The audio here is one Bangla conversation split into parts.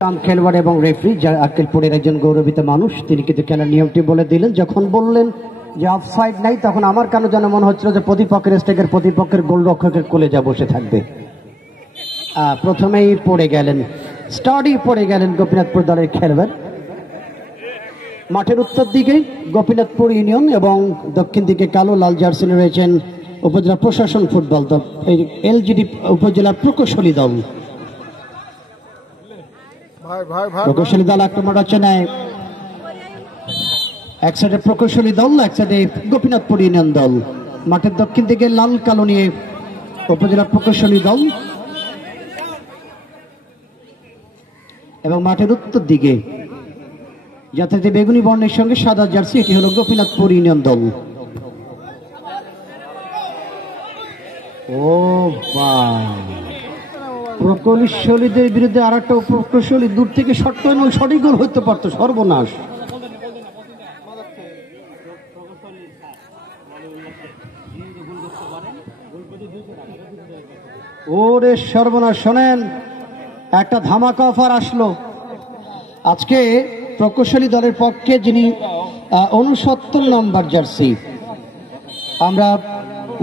খেলোয়াড় এবং রেফারি যারা আক্কেলপুরের একজন গৌরবিত মানুষ, তিনি কিন্তু খেলার নিয়মটি বলে দিলেন। যখন বললেন যে অফসাইড নাই, তখন আমার কেন যেন মনে হচ্ছিল যে প্রতিপক্ষের গোলরক্ষকের কোলেজা বসে থাকবে। প্রথমেই পড়ে গেলেন, স্টাডি পড়ে গেলেন গোপীনাথপুর দলের খেলোয়াড়। মাঠের উত্তর দিকে গোপীনাথপুর ইউনিয়ন এবং দক্ষিণ দিকে কালো লাল জার্সি রয়েছেন উপজেলা প্রশাসন ফুটবল দল, এলজিডি উপজেলার প্রকৌশলী দল। প্রকৌশলী দল আক্রমণ রচনায় এক সাইডে প্রকৌশলী দল, এক সাইডে গোপীনাথপুর ইউনিয়ন দল। মাঠের দক্ষিণ দিকে লাল কালো নিয়ে উপজেলা প্রকৌশলী দল এবং মাঠের উত্তর দিকে যাতে বেগুনি বর্ণের সঙ্গে সাদা জার্সি, এটি হলো গোপীনাথপুর ইউনিয়ন দল। ও প্রকৌশলীদের বিরুদ্ধে আর একটা প্রকৌশলী দূর থেকে শর্ট এবং সঠিক গোল হতে পারতো। সর্বনাশ! ওরে সর্বনাশ! শোনেন, একটা ধামাকা অফার আসলো আজকে প্রকৌশলী দলের পক্ষে, যিনি 69 নম্বর জার্সি, আমরা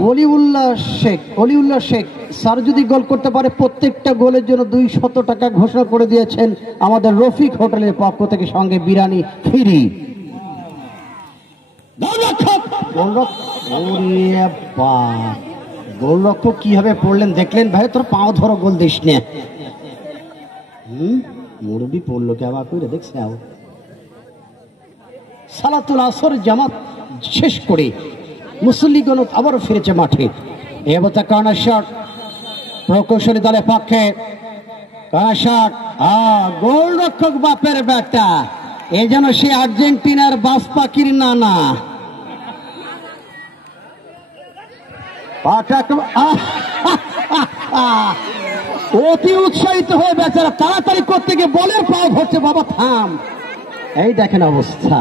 অলিউল্লাহ শেখ স্যার যদি গোল করতে পারে প্রত্যেকটা গোলের জন্য 200 টাকা ঘোষণা করে দিয়েছেন আমাদের রফিক হোটেলের পক্ষ থেকে, সঙ্গে বিরিয়ানি ফ্রি। গোলরক্ষক কিভাবে পড়লেন দেখলেন? ভাই তোর পাও ধরো, গোল দিস না। মুরব্বী পড়লো কে আবার করে দেখছে। সালাতুল আসর জামাত শেষ করে মুসল্লিগণ আবারও ফিরেছে মাঠে। এবার কর্নার শট প্রকৌশলী দলের পক্ষে। কর্নার শট, গোলরক্ষক বাপের বেটা, এ যেন সে আর্জেন্টিনার বাস পাখির নানা। অতি উৎসাহিত হয়ে বেচারা তাড়াতাড়ি করতে গিয়ে বলের পাও ধরছে। বাবা থাম, এই দেখেন অবস্থা।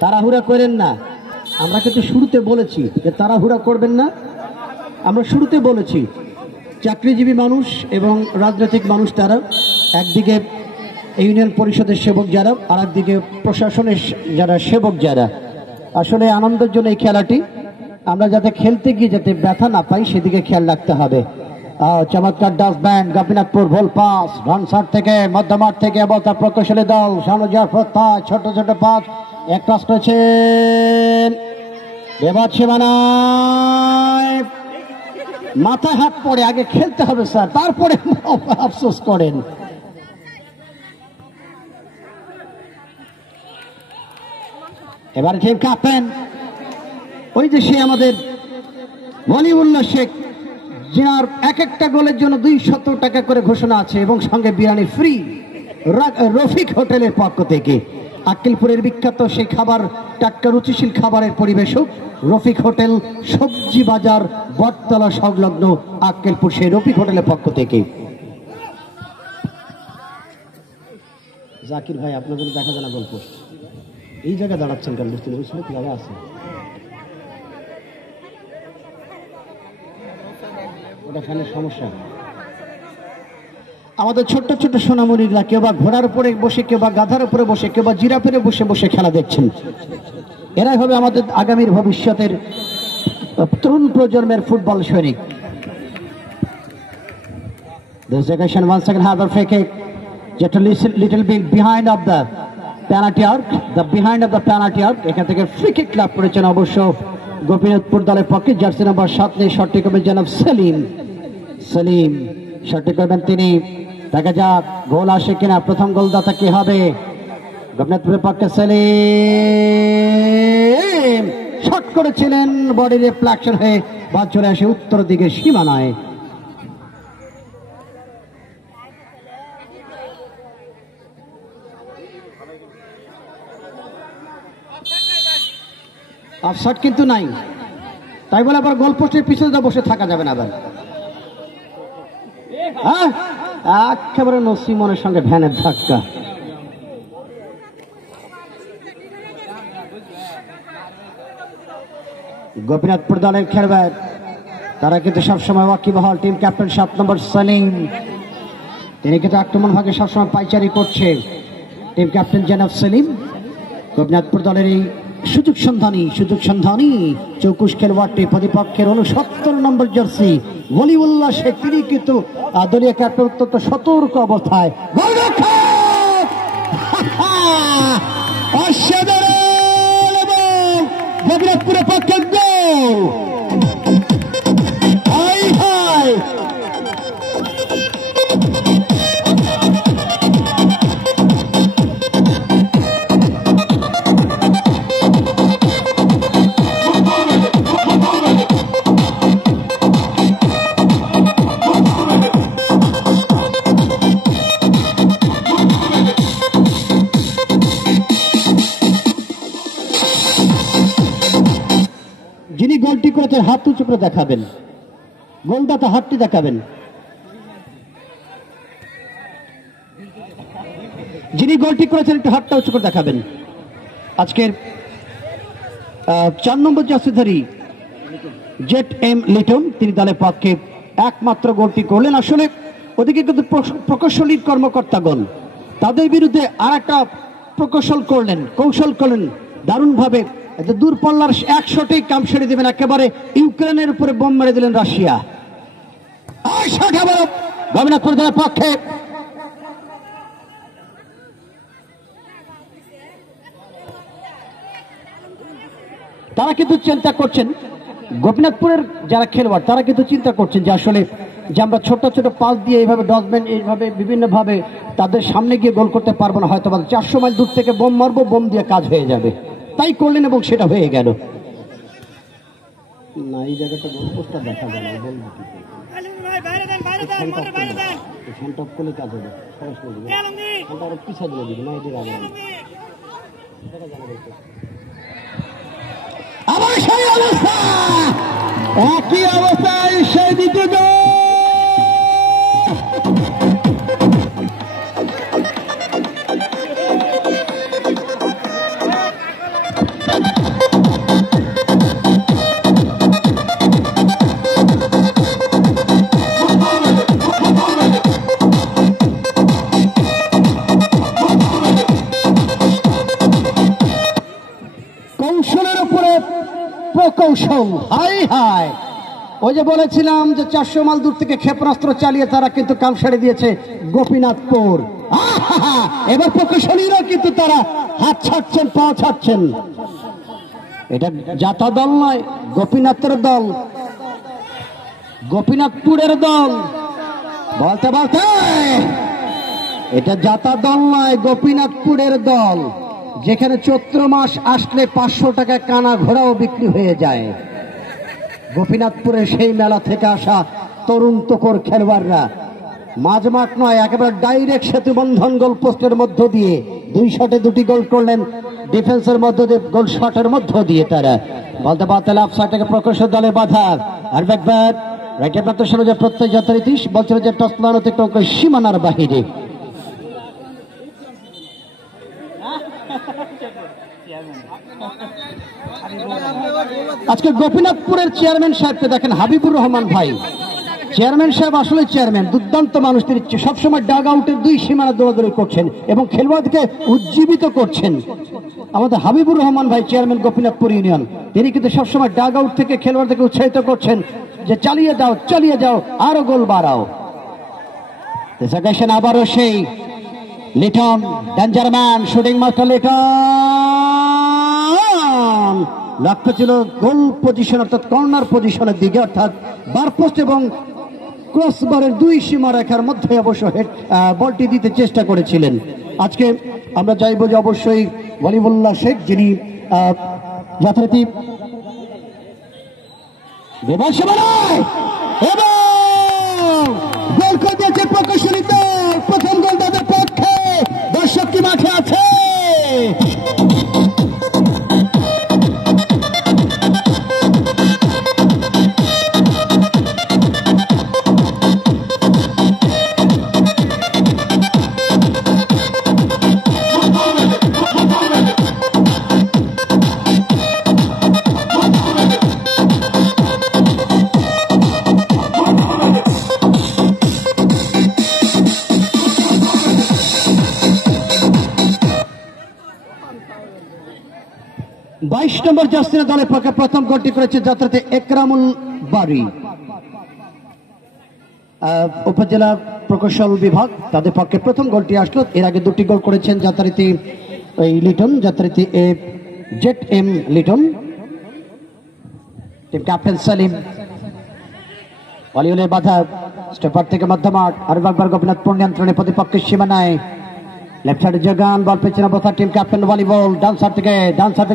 তাড়াহুড়া করেন না, আমরা কিন্তু শুরুতে বলেছি যে তাড়াহুড়া করবেন না। আমরা শুরুতে বলেছি চাকরিজীবী মানুষ এবং রাজনৈতিক মানুষ, তারা একদিকে ইউনিয়ন পরিষদের সেবক যারা, আর একদিকে প্রশাসনের যারা সেবক যারা, আসলে আনন্দের জন্য এই খেলাটি আমরা যাতে খেলতে গিয়ে যাতে ব্যথা না পাই সেদিকে খেয়াল রাখতে হবে। চমৎকার ডাস ব্যান্ড, গোপীনাথপুর ভোল পাস, রান শট থেকে মধ্যমাঠ থেকে অবতা প্রকৌশলী দল, সামনে ছোট ছোট পাস, এক পাস করেছেন এবার সীমানায়, মাথায় হাত পড়ে। আগে খেলতে হবে স্যার, তারপরে আফসোস করেন। এবার টিম ক্যাপ্টেন ওই যে সে আমাদের অলিউল্লাহ শেখ, যার এক একটা গোলের জন্য 200 টাকা করে ঘোষণা আছে এবং সঙ্গে বিরিয়ানি ফ্রি রফিক হোটেলের পক্ষ থেকে। আক্কেলপুরের বিখ্যাত সেই খাবার, টাটকা রুচিশীল খাবারের পরিবেশক রফিক হোটেল, সবজি বাজার বটতলা সংলগ্ন আক্কেলপুর, সেই রফিক হোটেলের পক্ষ থেকে। জাকির ভাই, আপনার জন্য দেখা জানা গল্প, এই জায়গায় দাঁড়াচ্ছেন কেন? বুঝতে বুঝলে কি জায়গা আছে ওটা, ফ্যানের সমস্যা। আমাদের ছোট্ট ছোট্ট সোনামণিরা কেউ বা ঘোড়ার উপরে বসে, কেউ বা গাধার উপরে বসে, কেউ বা জিরাফের বসে বসে খেলা দেখছেন। এরাই হবে আমাদের আগামীর ভবিষ্যতের তরুণ প্রজন্মের ফুটবল সৈনিক। এখান থেকে ফ্রি কিক লাভ করেছেন অবশ্য গোপীনাথপুর দলের পক্ষে জার্সি নম্বর 7 নিয়ে শটটি করবেন জনাব সেলিম। শটটি করবেন তিনি। দেখা যাক গোল আসে কিনা, প্রথম গোলদাতা কি হবে? গোপীনাথপুরের পক্ষে সেলিম শট করেছিলেন, বডি রিফ্লেকশন হয়ে বল চলে আসে উত্তর দিকে সীমানায়। অফসাইড কিন্তু নাই, তাই বলে আবার গোল পোস্টের পিছনে বসে থাকা যাবে না। আবার একেবারে নসিমনের সঙ্গে ভ্যানের ধাক্কা। গোপীনাথপুর দলের খেলোয়াড় তারা কিন্তু সবসময় ওয়াকিবহাল। টিম ক্যাপ্টেন 7 নম্বর সেলিম, তিনি কিন্তু আক্রমণ ভাগে সবসময় পাইচারি করছে টিম ক্যাপ্টেন জনাব সেলিম। গোপীনাথপুর দলের এই সুযোগ সন্ধানী চৌকুশ খেলোয়াড়টি প্রতিপক্ষের 69 নম্বর জার্সি ওয়ালিউল্লাহ শেখ, তিনি কিন্তু দলীয় ক্যাপ্টেন অত্যন্ত সতর্ক অবস্থায় অসাধারণ এবং গোপীনাথপুরের পক্ষে গোল। যিনি গোলটি করেছেন হাত উঁচু করে দেখাবেন, গোলদাতা হাতটি দেখাবেন। যিনি গোলটি করেছেন একটু হাতটা উঁচু করে দেখাবেন। আজকের 4 নম্বর জার্সিধারী জেট এম লিটন, তিনি দলের পক্ষে একমাত্র গোলটি করলেন। আসলে ওদিকে কিন্তু প্রকৌশলী কর্মকর্তাগণ তাদের বিরুদ্ধে আর একটা কৌশল করলেন দারুণভাবে। দূরপাল্লার 100টি কাম সেরে দেবেন, একেবারে ইউক্রেনের উপরে বোম মেরে দিলেন রাশিয়া। গোপীনাথপুর দলের পক্ষে তারা কিন্তু চিন্তা করছেন, গোপীনাথপুরের যারা খেলোয়াড় তারা কিন্তু চিন্তা করছেন যে আসলে যে আমরা ছোট ছোট পাস দিয়ে এইভাবে ডসবেন এইভাবে বিভিন্নভাবে তাদের সামনে গিয়ে গোল করতে পারবো না, হয়তো 400 মাইল দূর থেকে বোম মারবো, বোম দিয়ে কাজ হয়ে যাবে। তাই করলেন এবং সেটা হয়ে গেল। না এই জায়গাটা গোল পোস্টার দেখা যায় না, বলবো কি করলে কাজ হবে, পিছিয়ে দিলে দিবে না, এদিকে আগে আবার সেই অবস্থা, একই অবস্থায় সেই দ্বিতীয় গোল। কৌশলের উপরে প্রকৌশল, হাই হাই। ওই যে বলেছিলাম যে 400 মাইল দূর থেকে ক্ষেপণাস্ত্র চালিয়ে তারা কিন্তু কাম সেরে দিয়েছে গোপীনাথপুর। এবার প্রকৌশলীরাও কিন্তু তারা হাত ছাড়ছেন, পা ছাড়ছেন। এটা জাতা দল নয়, গোপীনাথের দল, গোপীনাথপুরের দল। বলতে বলতে এটা জাতা দল নয়, গোপীনাথপুরের দল, যেখানে চৈত্র মাস আসলে 500 টাকা কানা ঘোড়াও বিক্রি হয়ে যায়। গোপীনাথপুরের সেই মেলা থেকে আসা তরুণ তোকর খেলোয়াড়রা মাঝমাঠ নয়, একেবারে ডাইরেক্ট সেতু বন্ধন গোল পোস্টের মধ্য দিয়ে 2 শটে 2টি গোল করলেন, ডিফেন্সের মধ্য দিয়ে গোল শটের মধ্য দিয়ে তারা। বলতে পারতে লাভ সাইডটাকে প্রকৌশল দলে বাধা, আর ব্যাট রাইটে প্রান্ত শোনা যায় প্রত্যয় যথারীতিশ বলছিল যে টস লাইন অতিক্রম করে সীমানার বাহিরে। আজকে গোপীনাথপুরের চেয়ারম্যান সাহেবকে দেখেন, হাবিবুর রহমান ভাই। চেয়ারম্যান সাহেব আসলে চেয়ারম্যান, দুর্দান্ত মানুষ। তিনি সবসময় ডাগ আউটের 2 সীমানা দৌড়াদৌড়ি করছেন এবং খেলোয়াড়কে উজ্জীবিত করছেন। আমাদের হাবিবুর রহমান ভাই চেয়ারম্যান গোপীনাথপুর ইউনিয়ন, তিনি কিন্তু সবসময় ডাগ আউট থেকে খেলোয়াড়দেরকে উৎসাহিত করছেন যে চালিয়ে যাও, আরো গোল বাড়াও। আবারও সেই Liton, danger man, shooting master Liton. লক্ষ্য ছিল গোল পজিশন অর্থাৎ কর্নার পজিশনের দিকে, অর্থাৎ বার পোস্ট এবং ক্রসবারের 2 সীমা রেখার মধ্যে অবশ্য বলটি দিতে চেষ্টা করেছিলেন। আজকে আমরা চাইব যে অবশ্যই ওয়ালিউল্লাহ শেখ, যিনি যথারীতি গোল করে দিয়েছে প্রকৌশলী দল। প্রথম গোল তাদের পক্ষে, দর্শক কি মাঠে আছে? 22 নম্বর জার্সি দলের পক্ষে প্রথম গোলটি করেছে যাত্রাতে একরামুল বাড়ি, উপজেলা প্রকৌশল বিভাগ, তাদের পক্ষে প্রথম গোলটি আসলো। এর আগে দুটি গোল করেছেন যাত্রারীতি লিটন, যাত্রারীতি জেট এম লিটন। টিম ক্যাপ্টেন সালিম ওয়ালিউলের বাধা, স্টেপার থেকে মধ্যমাঠ, আরো একবার গোপীনাথপুর নিয়ন্ত্রণে প্রতিপক্ষের সীমানায়, লেফট সাইডে জগান, বল পেছনে অবস্থা, টিম ক্যাপ্টেন ওয়ালিবল ডান সাইড থেকে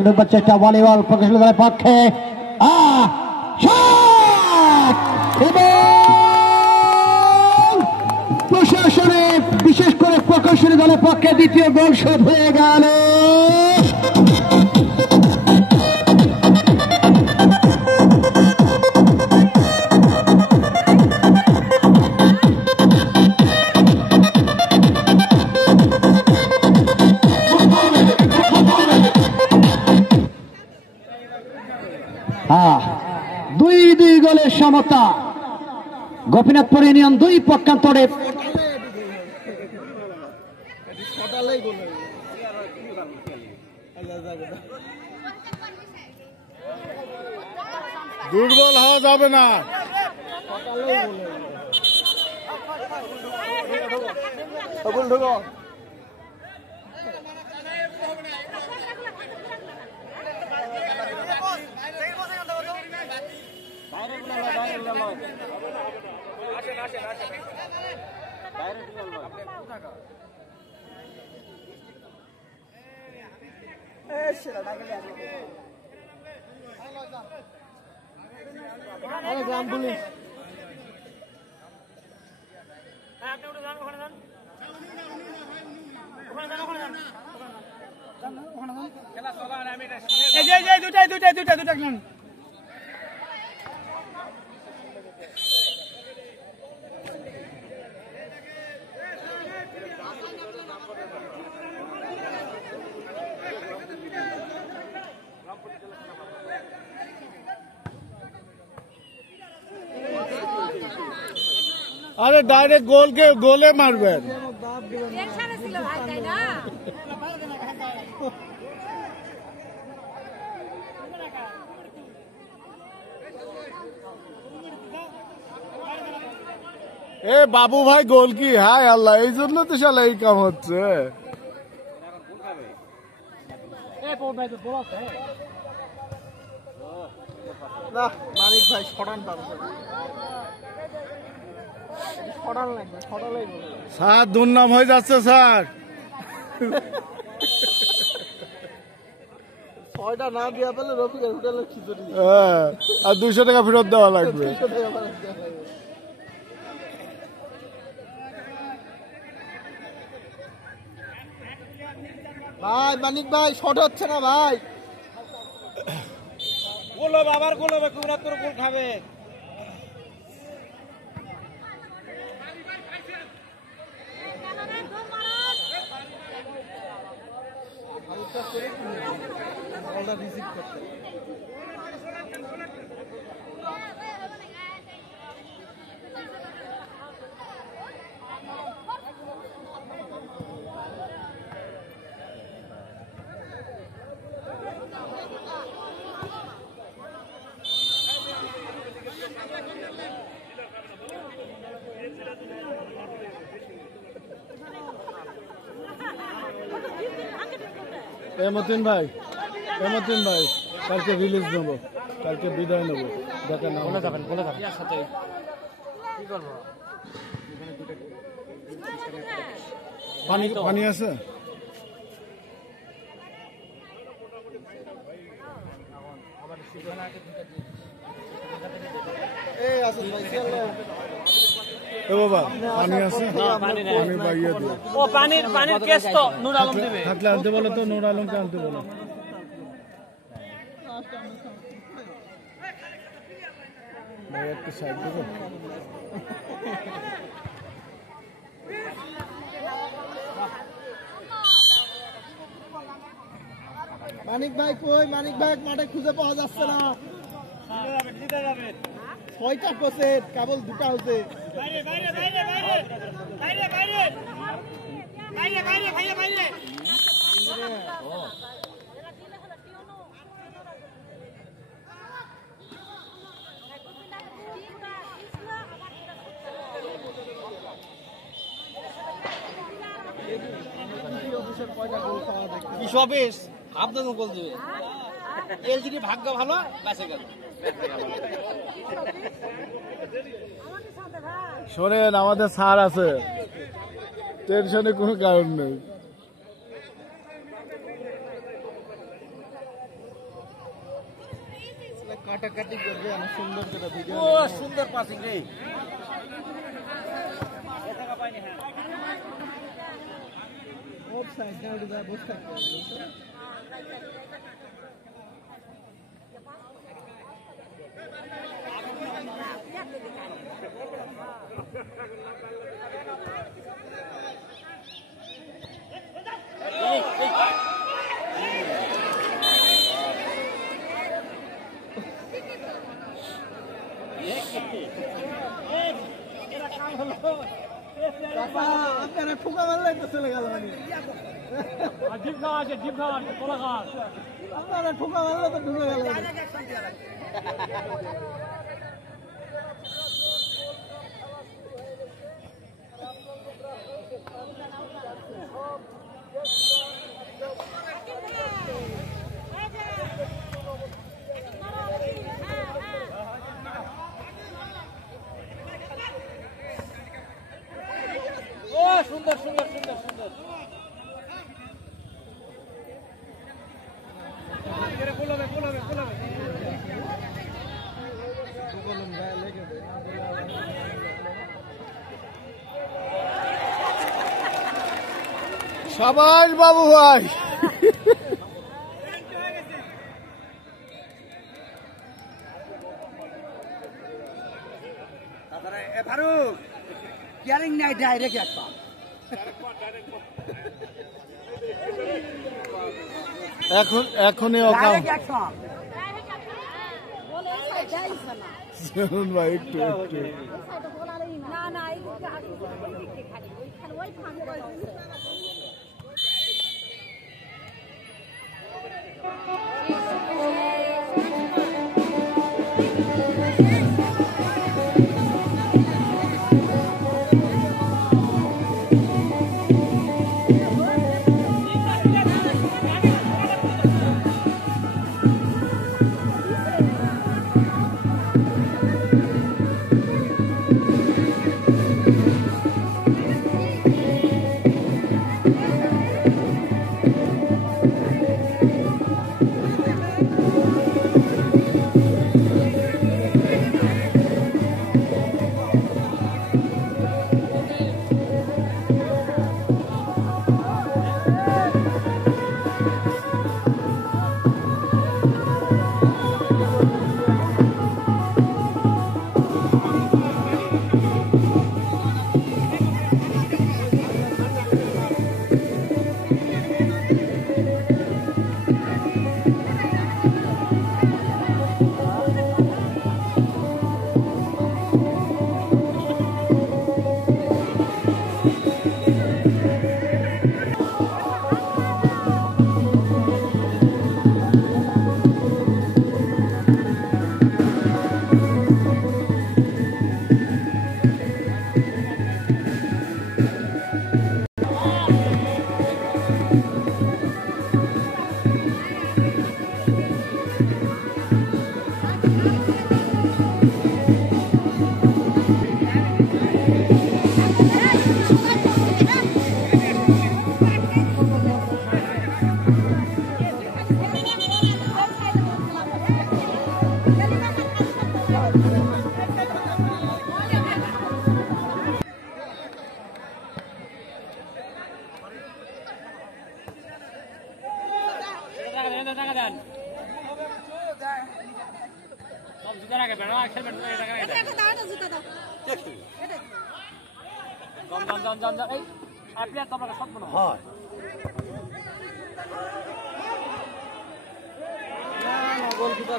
ঢুকবার চেষ্টা, ওয়ালিবল প্রকৌশল দলের পক্ষে প্রশাসনে, বিশেষ করে প্রকৌশলী দলের পক্ষে দ্বিতীয় গোল শোধ হয়ে গেল। দুই গোলের সমতা, গোপীনাথপুর ইউনিয়ন 2 পক্ষান্তরে। দুর্বল হওয়া যাবে না। গ্রাম পুলিশ দুটা আরে ডাইরেক্ট গোলে মারবেন। এ বাবু ভাই গোল কি, হায় আল্লাহ, এই জন্য তো শালা এই কাম হচ্ছে। না মানিক ভাই ছড়ান স্যার দুর্নাম হয়ে যাচ্ছে স্যার। 6টা না দেওয়া পেলে রফিকের হোটেলের খিচুড়ি, আর 200 টাকা ফেরত দেওয়া লাগবে। ভাই মানিক ভাই শট হচ্ছে না ভাই। গোল আবার গোল হবে, কুমরাতপুর গোল খাবে। রিসিভ করতে মতিন ভাই, কালকে রিলিজ নেবো, কালকে বিদায় নেবো, দেখেন বলে যাবেন পানি আছে। বাবা পানি আছে, পানি বাইয়ে দিও। ও পানির কেস তো নূর আলম দিবে, থাকলে আনতে বলো তো, নূর আলমকে আনতে বলো। ভাই একটু সাইড দেবো। মানিক ভাই কই? মানিক ভাই মাঠে খুঁজে পাওয়া যাচ্ছে না। 6টা কোচের কেবল 2টা হচ্ছে। কি সবেশ আপনার গোল দেবে এলজিডি ভাগ্য ভালো বেঁচে গেল শোনেন আমাদের স্যার আছে টেনশনের কোনো কারণ নেই কাটাকাটি করবে অনেক সুন্দর করে ভিডিও ও সুন্দর পাসিং রে অফসাইড না ওটা বসে থাকতে আপনারা ঠোকা মারলে তো চলে গেল মানে জিপ খাওয়া আছে জিপ খাওয়া আছে কলা খাওয়া আপনারা ঠোকা মারলে তো ঢুকে গেল ও সুন্দর সুন্দর সুন্দর সুন্দর সবাই বাবু ভাই ফারুক কেয়ারিং নাই ডাইরেক্ট একটা এখনই অকাম শুনুন ভাই একটু না না খালি ওই ফাঁকা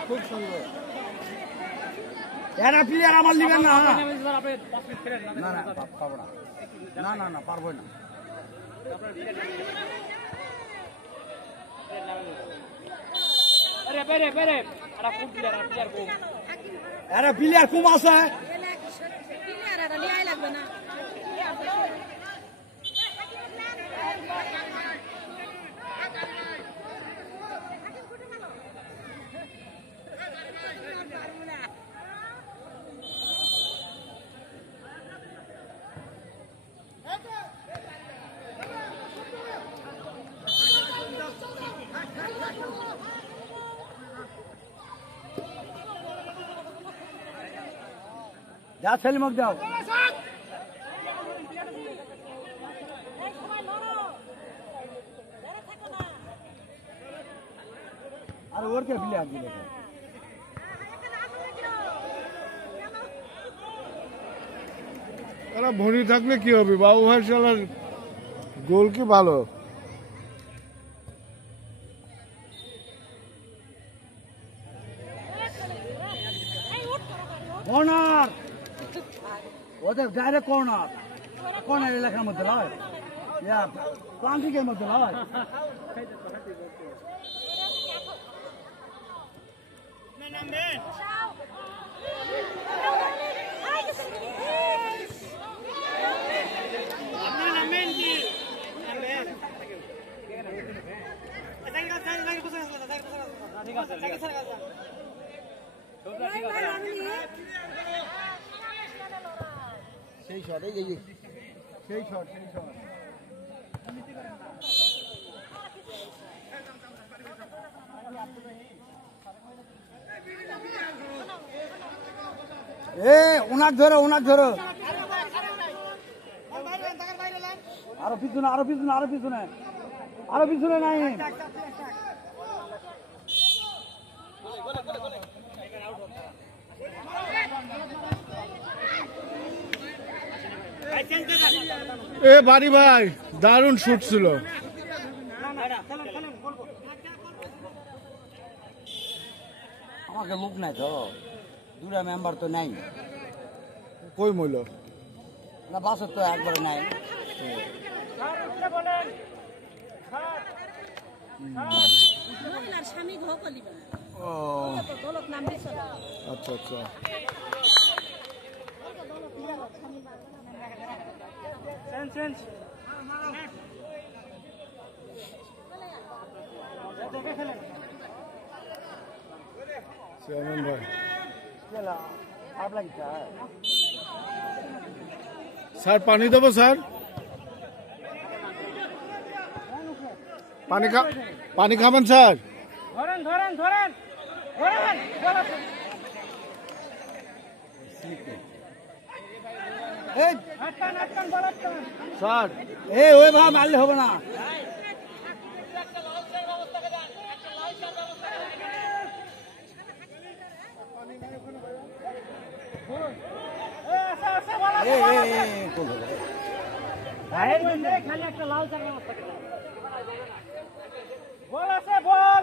খুব সুন্দর এরা প্লেয়ার আমার লিবেন না না না পারবো না না না না পারবো না আরে প্লেয়ার কম আছে যা ছেলে মুখ দাও আর ওর কে প্লেয়ার দিলে তারা ভরি থাকলে কি হবে বাবু ভাই শালার গোল কি ভালো কর্নার ওদের ডাইরেক্ট কর্নার কর্নার এলাকার মধ্যে নয় প্রান্তিকের মধ্যে নয় সেই শট এই সেই শট ওনার ধরো আরো পিছনে নাই এ বাড়ি ভাই দারুণ শুট ছিল আমাকে মুখ নাই তো দুটা মেম্বার তো নাই কই মইল না বাসের তো একবারে নাই স্বামী ঘর কলিবা ও দৌলত নাম দিছ আচ্ছা আচ্ছা চেয়ারম্যান ভাই স্যার পানি দেবো স্যার পানি খাবেন স্যার স্যার ওই ভাব মারলে হবে না খালি একটা লাল চার ব্যবস্থা করে বল আছে বল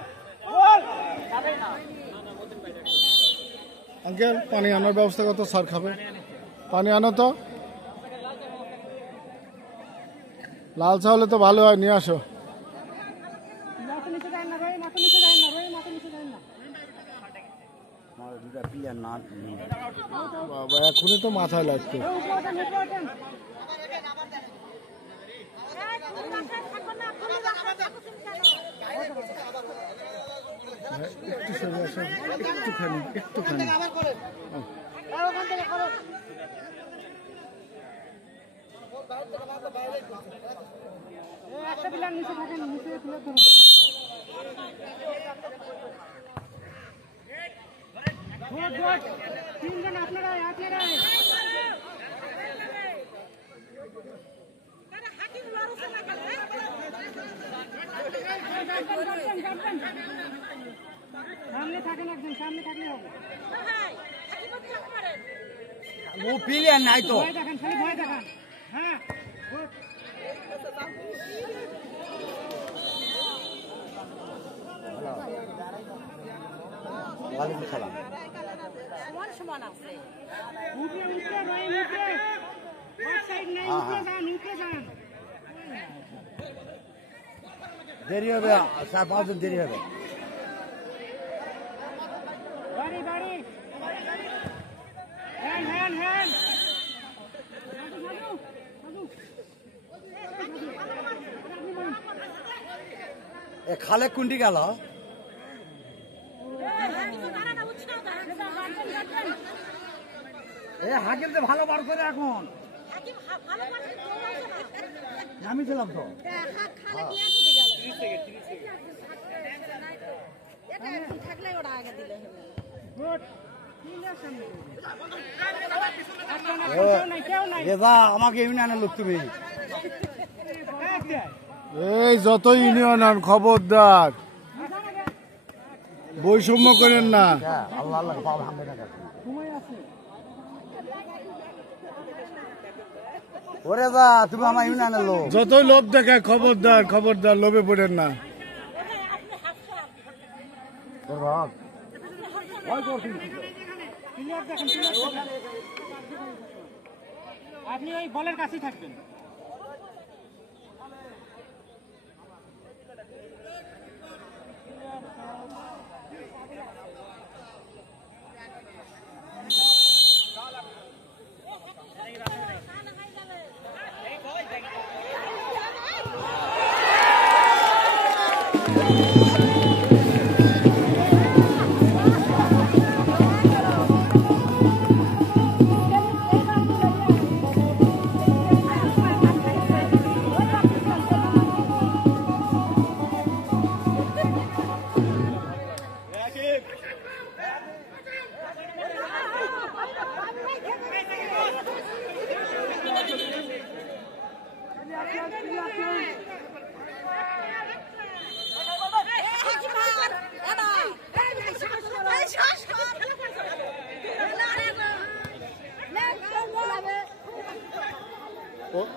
আঙ্কেল পানি আনার ব্যবস্থা কত স্যার খাবে পানি আনো তো লাল চা হলে তো ভালো হয় নিয়ে আসো বাবা এখনই তো মাথায় লাগতো একটু সরে আসো একটুখানি একটা প্লেয়ার নিচে থাকেন নিচে তুলে ধরুন তিনজন আপনারা সামনে থাকেন একজন সামনে থাকলে হবে ও প্লেয়ার নাই তো ভয় দেখান খালি ভয় দেখান হ্যাঁ ওয়ালাইকুম সালাম সমান আছে উঠে ভাই উঠে বাস সাইড নাই উঠে যান দেরি হবে 4-5 দিন দেরি হবে বাড়ি হ্যান্ড খালে কুন্ডি গেল হাকিম তো ভালো বার করে এখন আমি ছিলাম তো থাকলে ওরা আগে দিলে গুড আমাকে ইউনিয়নের লোক তুমি এই যত ইউনিয়ন হন খবরদার বৈষম্য করেন না। ওরে যা তুমি আমার ইউনিয়নের লোক যতই লোভ দেখায় খবরদার খবরদার লোভে পড়েন না। আপনি ওই বলের কাছেই থাকবেন।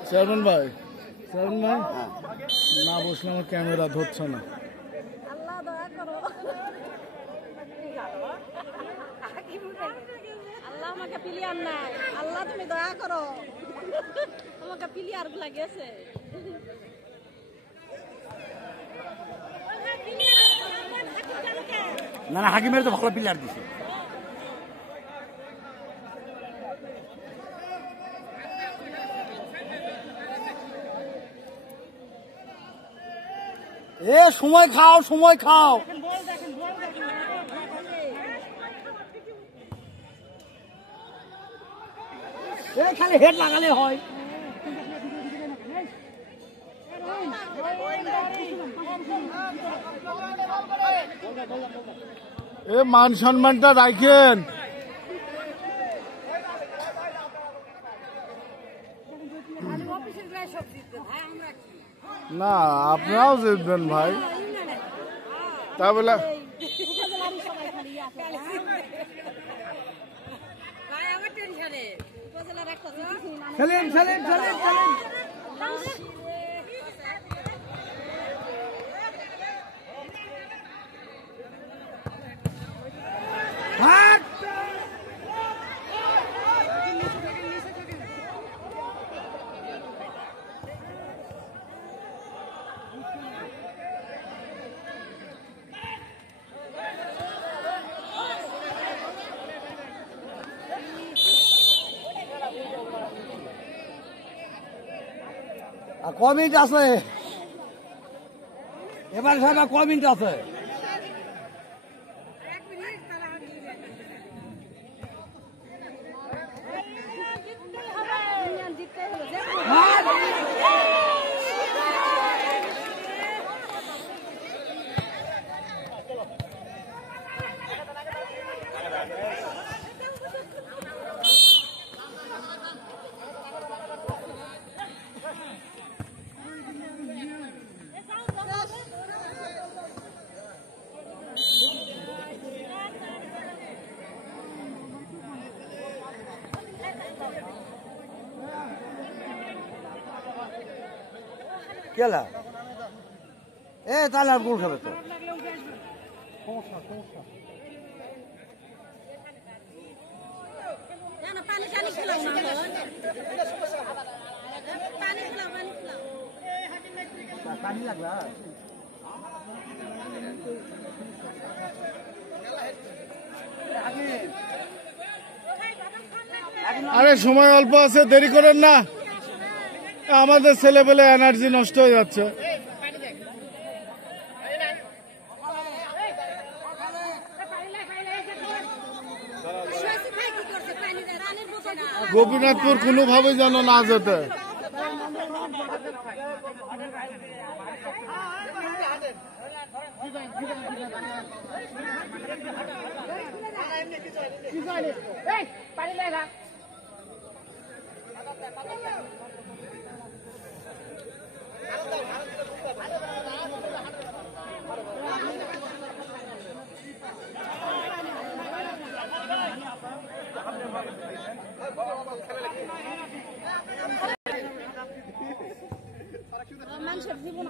চেয়ারম্যান ভাই না বসলে আমার ক্যামেরা ধরছে না। আল্লাহ দয়া করো, আল্লাহ আমাকে প্লেয়ার নাই, আল্লাহ তুমি দয়া করো, আমাকে প্লেয়ার গুলা গেছে। না না হাকিমের তো ভালো প্লেয়ার দিছে। এ সময় খাও সময় খাও। খালি হেড লাগালে হয়। এ মান সম্মানটা রাখেন। না আপনারাও জিতবেন ভাই। তা বলে খেলেন খেলেন খেলেন খেলেন। ক মিনিট আছে এবার সাহেব, ক মিনিট আছে? কেলা এ তাহলে আর গোল খাবে তো। পানি টানি খেলাও না, পানি খেলাও, পানি লাগবে। আরে সময় অল্প আছে, দেরি করেন না, আমাদের ছেলেপেলে এনার্জি নষ্ট হয়ে যাচ্ছে। গোপীনাথপুর কোনোভাবেই যেন না যেতে। মানুষের জীবন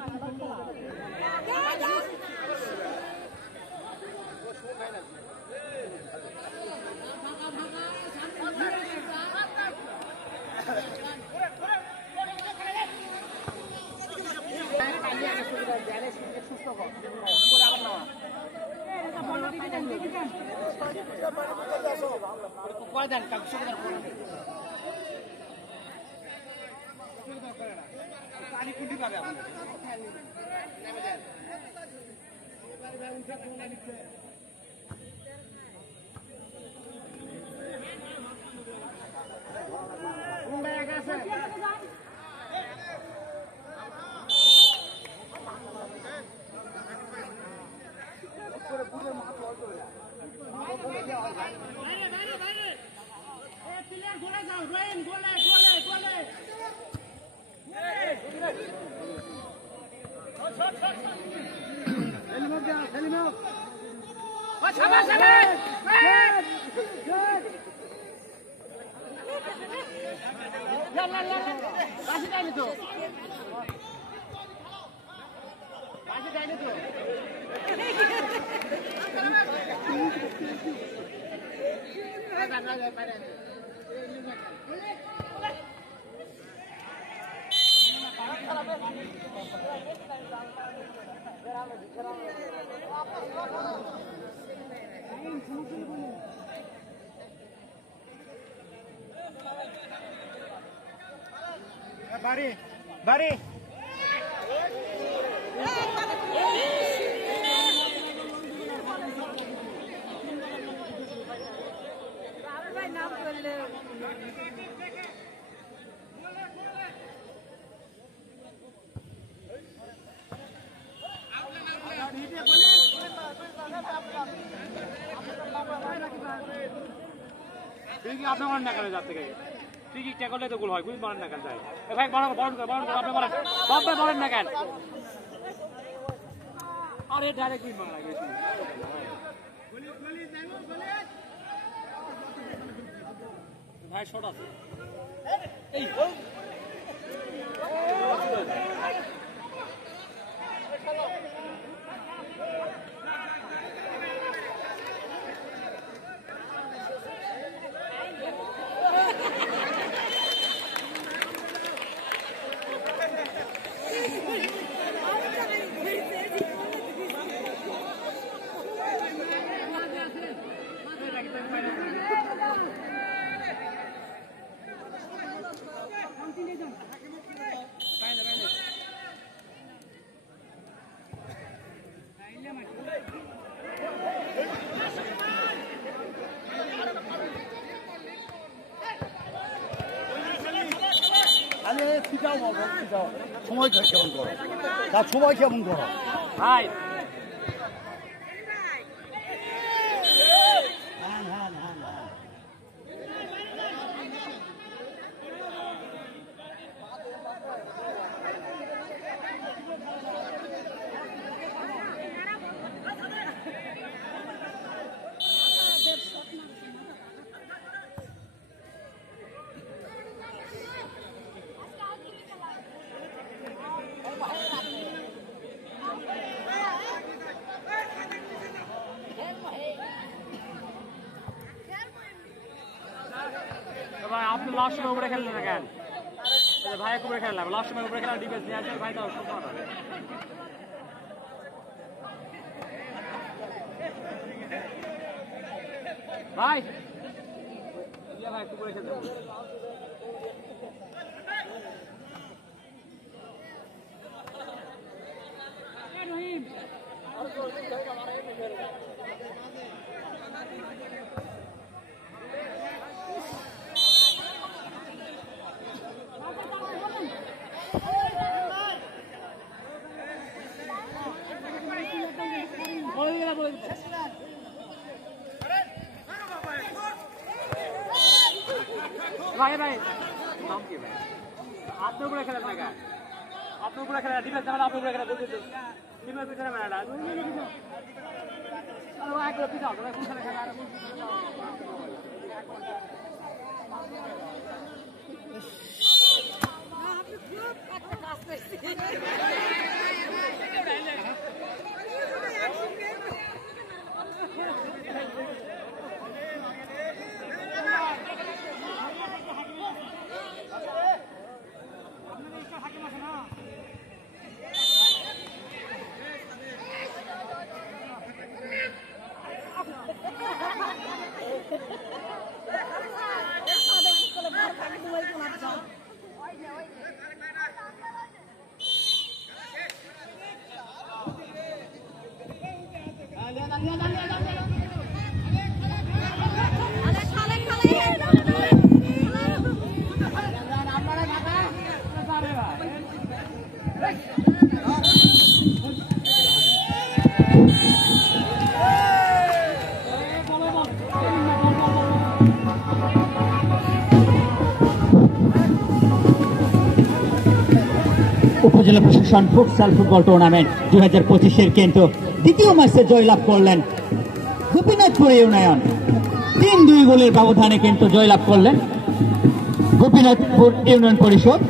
পানি কুটি পাবে আপনার বাড়ি বাড়ি নাম করলে আপনি মারেন না কেন যার থেকে তুই কি করলে তো গোল হয় বুঝ মারেন না কেন যায় ভাই বরণ করে আপনি মারেন বাপ ভাই মারেন না কেন আরে ডাইরেক্ট গুল মারা গেছে ভাই শট আছে এই সময় কেমন করো তার সময় কেমন করো ভাই ভাই আপনি লাস্ট সময় উপরে খেললেন না কেন ভাই উপরে খেললাম লাস্ট সময় উপরে খেলা ডিফেন্স নিয়ে আসলে ভাই তো ভাই ভাই উপরে খেলতে ভাই ভাই নাম কি ভাই আপনার উপরে খেলা না আপনার উপরে খেলা ডিফেন্স আমরা আপনার উপরে খেলা দিতে ডিফেন্স পিছনে মারা ও একবার পিছাও তোমরা কোন খেলা খেলা উপজেলা প্রশাসন ফুটসাল ফুটবল টুর্নামেন্ট 2025-এর কিন্তু দ্বিতীয় ম্যাচে জয়লাভ করলেন গোপীনাথপুর ইউনিয়ন 3-2 গোলের ব্যবধানে কিন্তু জয়লাভ করলেন গোপীনাথপুর ইউনিয়ন পরিষদ।